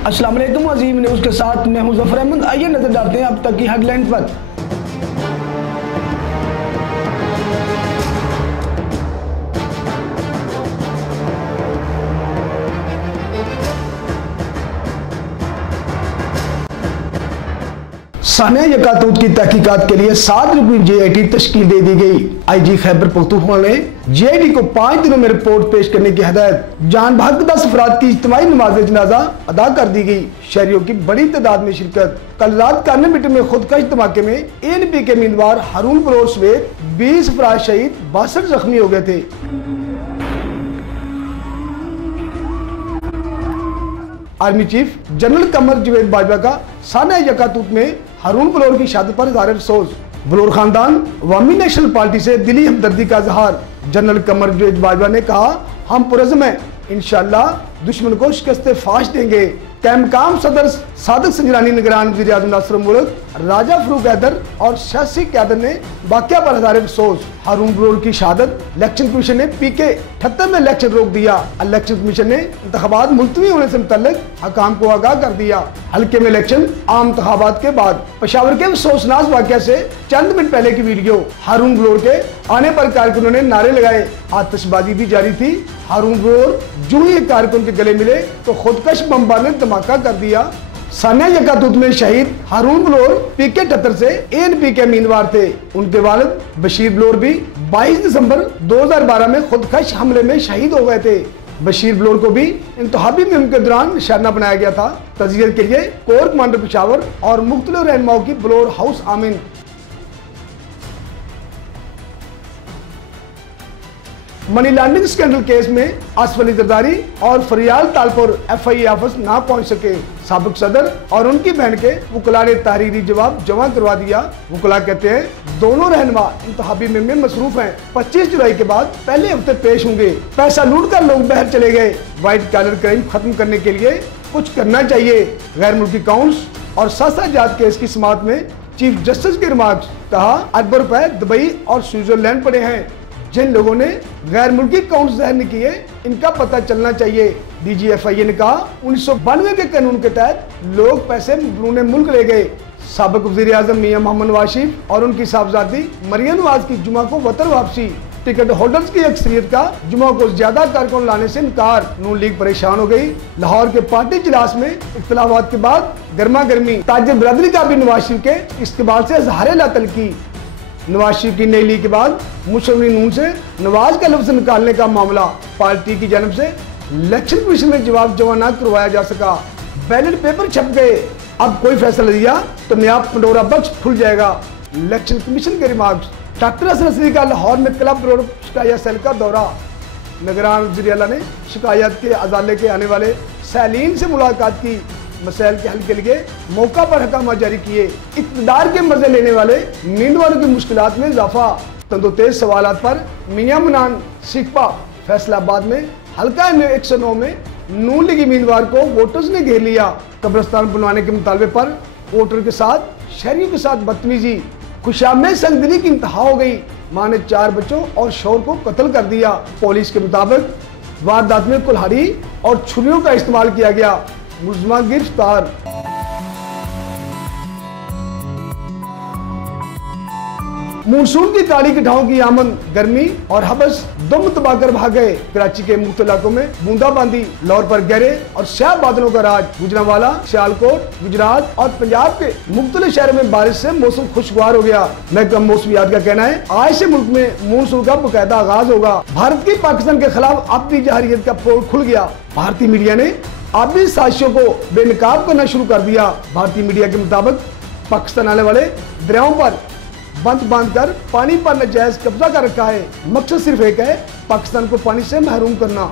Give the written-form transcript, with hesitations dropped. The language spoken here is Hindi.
अस्सलाम वालेकुम, अजीम न्यूज़ के साथ मैं हूं जफर अहमद। आइए नजर डालते हैं अब तक की हेडलाइन पर। सानिया यकातूत की तहकीकात के लिए 7 रुकनी JIT तश्कील दे दी गई। IG खैबर पख्तूनख्वा ने JIT को 5 दिनों में रिपोर्ट पेश करने की हिदायत। जान भाग 10 अफराद की इज्तिमाई नमाज जनाजा अदा कर दी गई। शहरियों की बड़ी तादाद में शिरकत। कल रात कानमिट में खुदकश धमाके में ANP के उम्मीदवार हारून बलोच समेत 20 अफराद शहीद, 62 जख्मी हो गए थे। आर्मी चीफ जनरल कमर जवेद बाजवा का सानिया यकातूत में हारून बलोच की शहादत पर इज़हार अफसोस। बलोच खानदान अवामी नेशनल पार्टी से दिली हमदर्दी का इजहार। जनरल कमर जवेद बाजवा ने कहा, हम पुरज़्म हैं, इंशाअल्लाह दुश्मन को शिकस्त फाश देंगे। कैमकाम सदर सादिक संजरानी, निगरान वज़ीर आज़म नासिर मुल्क, राजा फरूक हैदर और सियासी क़यादत ने वाक़या पर इज़हार अफसोस। हारून बलोच की शहादत। इलेक्शन कमीशन ने PK 78 में इलेक्शन रोक दिया। इलेक्शन कमीशन ने इंतखाबात मुलतवी होने से मुतल्लिक हकाम को आगाह कर दिया। हल्के में इलेक्शन आम इंतखाबात के बाद। पेशावर के अफसोसनाक वाक़या से चंद मिनट पहले की वीडियो। हारून बलोच के आने पर कारकुनों ने नारे लगाए, आतिशबाजी भी जारी थी। हारून बलोच जो ही कारकुन के गले मिले तो खुदकश बमबार ने धमाका कर दिया। सानिया यकातूत में शहीद हारून बलोच PK 78 से ANP के उम्मीदवार थे। उनके वालिद बशीर बलोच भी 22 दिसंबर 2012 में खुदकश हमले में शहीद हो गए थे। बशीर बलोच को भी इंतखाबी मुहिम के दौरान निशाना बनाया गया था। तज़कियत के लिए कोर कमांडर पेशावर और मुख्तलिफ रहनुमाओं की बलोच हाउस आमीन। मनी लॉन्ड्रिंग स्कैंडल केस में आसिफ अली जरदारी और फरियाल तालपुर FIA ऑफिस ना पहुंच सके। साबिक सदर और उनकी बहन के वकला ने तहरीरी जवाब जमा करवा दिया। वकला कहते हैं, दोनों रहनुमा इंतखाबी मुहिम में मसरूफ हैं। 25 जुलाई के बाद पहले हफ्ते पेश होंगे। पैसा लूट कर लोग बाहर चले गए। व्हाइट कॉलर क्राइम खत्म करने के लिए कुछ करना चाहिए। गैर मुल्की अकाउंट्स और सासाजात केस की समाअत में चीफ जस्टिस के रिमार्क्स। कहा, अरबों रुपए दुबई और स्विट्जरलैंड पड़े हैं। जिन लोगों ने गैर मुल्की अकाउंट ज़ाहिर नहीं किए, इनका पता चलना चाहिए। DG FIA ने कहा, 1992 के कानून के तहत लोग पैसे बैरून मुल्क ले गए। साबिक वज़ीर आज़म मियां मोहम्मद नवाज शरीफ और उनकी साहबजादी मरियम नवाज की जुमा को वतन वापसी। टिकट होल्डर्स की अक्सरियत का जुमा को ज्यादा कारकुन लाने से इनकार। नून लीग परेशान हो गई। लाहौर के पार्टी इजलास में इख्तिलाफात के बाद गर्मा गर्मी। ताजिर बरादरी का भी नवाज शरीफ के इस्तेमाल से इज़हार लातल की। नवाज शरीफ की नई लीग के बाद मुशर्रफ नून से नवाज का लफ्ज निकालने का मामला। पार्टी की जानब से इलेक्शन कमीशन में जवाब जमा न करवाया जा सका। बैलेट पेपर छप गए। अब कोई फैसला दिया तो नया पंडोरा बक्स खुल जाएगा। इलेक्शन कमीशन के रिमार्क्स। डॉक्टर असद नसरी का लाहौर में क्लब रोड शिकायत सेल का दौरा। निगरान वज़ीर आला ने शिकायत के अदालत के आने वाले सैलीन से मुलाकात की। मसाइल के हल के लिए मौका पर हकामा जारी किए। इक़्तिदार के मजे लेने वाले उम्मीदवारों की मुश्किलात में इजाफा। तंदोतेज सवालात पर मियां मनान सिकपा। फैसलाबाद में हल्का 109 में नून लीग उम्मीदवार को वोटर्स ने घेर लिया। कब्रिस्तान बनवाने के मुतालबे पर वोटर के साथ शहरियों के साथ बदतमीजी। खुशाब में संगदली की इंतहा हो गई। मां ने 4 बच्चों और शौहर को कत्ल कर दिया। पुलिस के मुताबिक वारदात में कुल्हाड़ी और छुरियों का इस्तेमाल किया गया। मुलज़िमा गिरफ्तार। मानसून की काली कटाहों की आमद। गर्मी और हबस दम दबाकर भाग गए। कराची के मुख्तलिफ इलाकों में बूंदाबांदी। लाहौर पर गहरे और स्याह बादलों का राज। गुजरांवाला, सियालकोट, गुजरात और पंजाब के मुख्तलिफ शहरों में बारिश से मौसम खुशगवार हो गया। महकमा मौसमियात का कहना है, आज से मुल्क में मानसून का बाकायदा आगाज होगा। भारत की पाकिस्तान के खिलाफ आबी जहरियत का पोल खुल गया। भारतीय मीडिया ने आबी साजिशों को बेनकाब करना शुरू कर दिया। भारतीय मीडिया के मुताबिक पाकिस्तान आने वाले दरियाओं पर बंद बांधकर पानी पर नाजायज कब्जा कर रखा है। मकसद सिर्फ एक है, पाकिस्तान को पानी से महरूम करना।